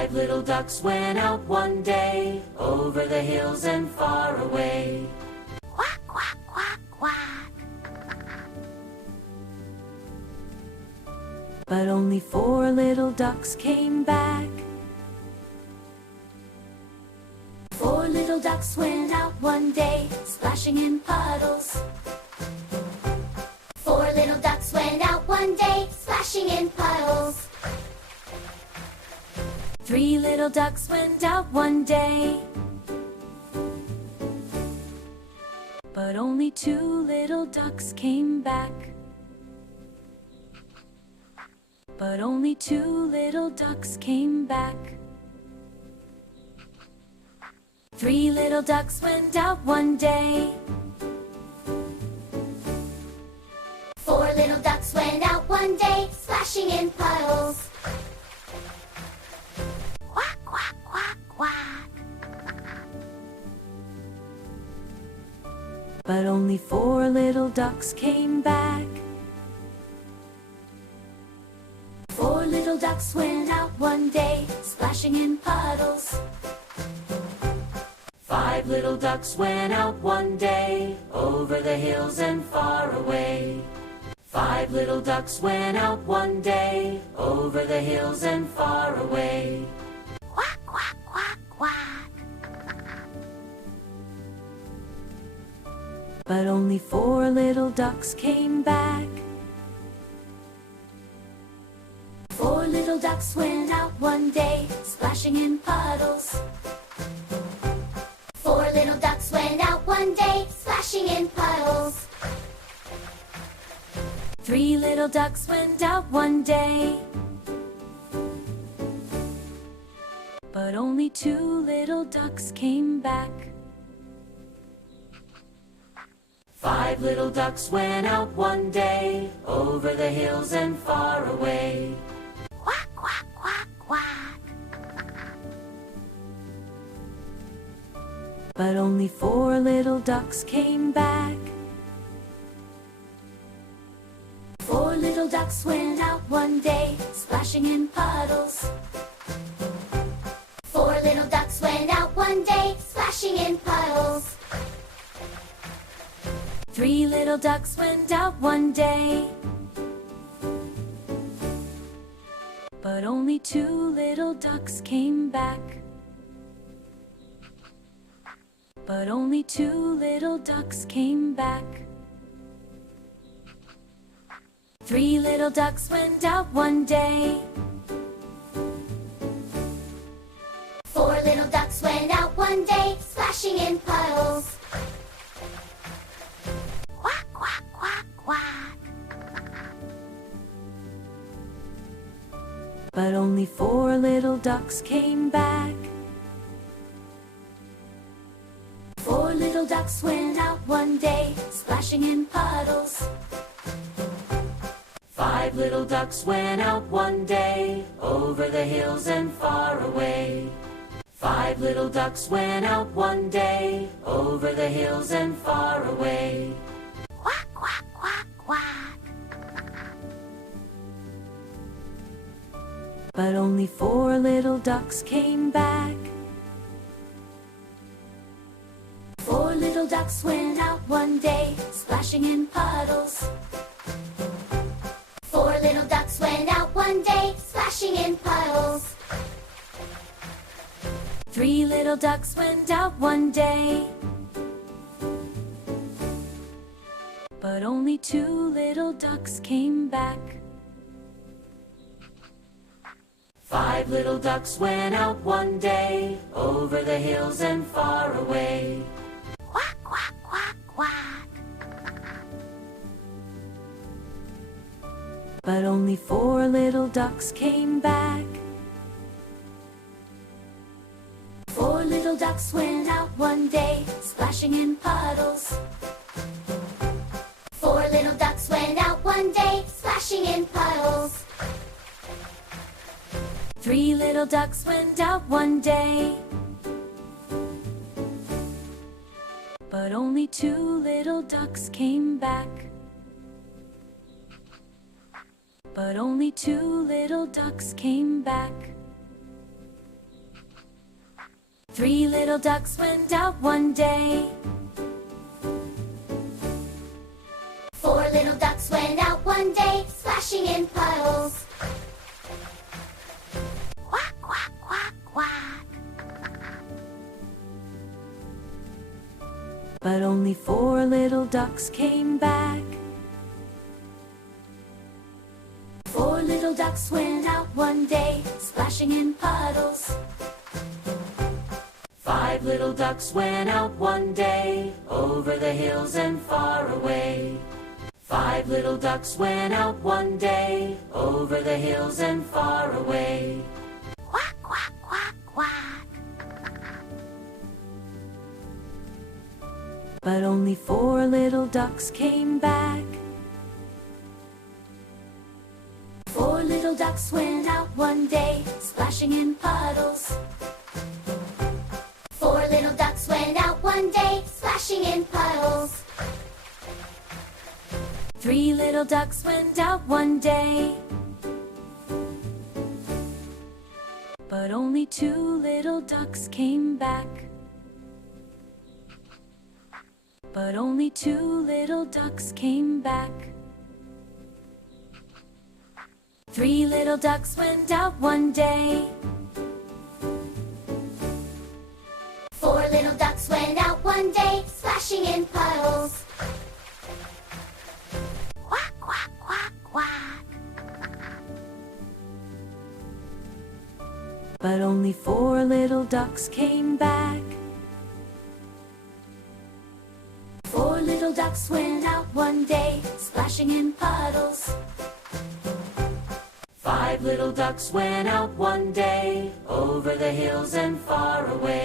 Five little ducks went out one day, over the hills and far away. Quack, quack, quack, quack. But only 4 little ducks came back. 4 little ducks went out one day, splashing in puddles. 4 little ducks went out one day, splashing in puddles. 3 little ducks went out one day, but only 2 little ducks came back. But only 2 little ducks came back. 3 little ducks went out one day. 4 little ducks went out one day, splashing in puddles. Quack, quack, quack, quack. But only 4 little ducks came back. 4 little ducks went out one day, splashing in puddles. 5 little ducks went out one day, over the hills and far away. 5 little ducks went out one day, over the hills and far away. Quack, quack, quack, quack. But only 4 little ducks came back. 4 little ducks went out one day, splashing in puddles. 4 little ducks went out one day, splashing in puddles. 3 little ducks went out one day, but only 2 little ducks came back. 5 little ducks went out one day, over the hills and far away. Quack, quack, quack, quack. But only 4 little ducks came back. 4 little ducks went out one day, splashing in puddles. 4 little ducks went out one day, splashing in puddles. 3 little ducks went out one day, but only 2 little ducks came back. But only 2 little ducks came back. 3 little ducks went out one day. 4 little ducks went out one day, splashing in puddles. Quack, quack, quack, quack. But only 4 little ducks came back. 4 little ducks went out one day, splashing in puddles. 5 little ducks went out one day, over the hills and far away. 5 little ducks went out one day, over the hills and far away. Quack, quack, quack, quack. But only 4 little ducks came back. 4 little ducks went out one day, splashing in puddles. 4 little ducks went out one day, splashing in puddles. 3 little ducks went out one day, but only 2 little ducks came back. 5 little ducks went out one day, over the hills and far away. Quack, quack, quack, quack. But only 4 little ducks came back. 4 little ducks went out one day, splashing in puddles. 4 little ducks went out one day, splashing in puddles. 3 little ducks went out one day, but only 2 little ducks came back. But only 2 little ducks came back. Three little ducks went out one day. Four little ducks went out one day, splashing in puddles. Quack, quack, quack, quack. But only four little ducks came back. Four little ducks went out one day, splashing in puddles. Five little ducks went out one day, over the hills and far away. Five little ducks went out one day, over the hills and far away. Quack, quack, quack, quack. But only four little ducks came back. Four little ducks went out one day, splashing in puddles. Four little ducks went out one day, splashing in puddles. Three little ducks went out one day. But only two little ducks came back. But only two little ducks came back. Three little ducks went out one day. Four little ducks went out one day, splashing in puddles. Quack, quack, quack, quack. But only four little ducks came back. Four little ducks went out one day, splashing in puddles. Five little ducks went out one day, over the hills and far away.